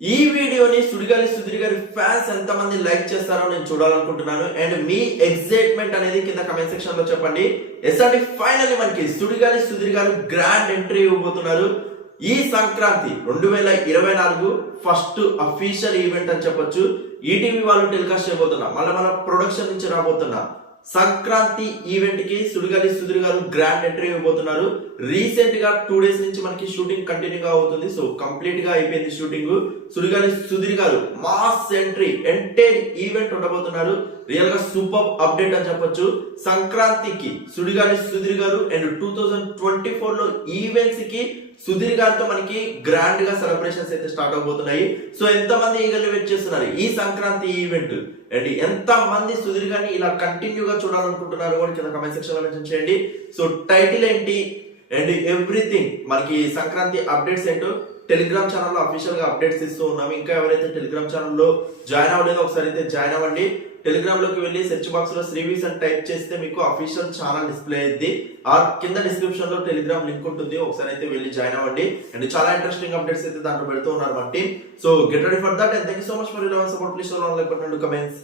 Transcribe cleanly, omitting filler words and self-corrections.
ఈ వీడియోని సుడిగాలి సుధీర్ గారి ఫ్యాన్స్ ఎంత మంది లైక్ చేస్తారో నేను చూడాలనుకుంటున్నాను. అండ్ మీ ఎక్సైట్మెంట్ అనేది కింద కమెంట్ సెక్షన్ లో చెప్పండి. ఎస్ అండి, ఫైనల్లీ మనకి సుడిగాలి సుధీర్ గారు గ్రాండ్ ఎంట్రీ ఇవ్వబోతున్నారు. ఈ సంక్రాంతి 2024 ఫస్ట్ అఫీషియల్ ఈవెంట్ అని చెప్పొచ్చు. ఈటీవీ వాళ్ళు టెలికాస్ట్ చేయబోతున్నా, మళ్ళీ మన ప్రొడక్షన్ నుంచి రాబోతున్నా సంక్రాంతి ఈవెంట్ కి సుడిగాలి సుధీర్ గారు గ్రాండ్ ఎంట్రీ ఇవ్వబోతున్నారు. రీసెంట్ గా 2 days నుంచి మనకి షూటింగ్ కంటిన్యూగా అవుతుంది. సో కంప్లీట్ గా అయిపోయింది షూటింగ్. సుడిగాలి సుధీర్ గారు మాస్ ఎంట్రీ ఎంటైర్ ఈవెంట్ ఉండబోతున్నారు. రియల్ గా సూపర్ అప్డేట్ అని చెప్పొచ్చు. సంక్రాంతికి సుడిగాలి సుధీర్ గారు అండ్ 2024 లో ఈవెంట్స్ కి సుధీర్ గారితో మనకి గ్రాండ్ గా సెలబ్రేషన్స్ అయితే స్టార్ట్ అవబోతున్నాయి. సో ఎంత మంది ఈగర్లీ వెయిట్ చేస్తున్నారు ఈ సంక్రాంతి ఈవెంట్ అండ్ ఎంత మంది సుధీర్ గారిని ఇలా కంటిన్యూగా చూడాలనుకుంటున్నారు కూడా కింద కమెంట్ సెక్షన్ లో మెన్షన్ చేయండి. సో టైటిల్ ఏంటి అండ్ ఎవ్రీథింగ్ మనకి సంక్రాంతి అప్డేట్స్ ఏంటో టెలిగ్రామ్ ఛానల్లో అఫీషియల్ గా అప్డేట్స్ ఇస్తూ ఉన్నాము. ఇంకా ఎవరైతే టెలిగ్రామ్ ఛానల్లో జాయిన్ అవ్వలేదో ఒకసారి అయితే జాయిన్ అవ్వండి. టెలిగ్రామ్ లోకి వెళ్ళి సెర్చ్ బాక్స్ లో శ్రీవీస్ అని టైప్ చేస్తే మీకు అఫీషియల్ ఛానల్ డిస్ప్లే అయింది. ఆ కింద డిస్క్రిప్షన్ లో టెలిగ్రామ్ లింక్ ఉంటుంది, ఒకసారి అయితే వెళ్ళి జాయిన్ అవ్వండి. అండ్ చాలా ఇంట్రెస్టింగ్ అప్డేట్స్ అయితే దాంట్లో పెడుతూ ఉన్నారు మన team. So get ready for that and thank you so much for your support. Please like button and comments.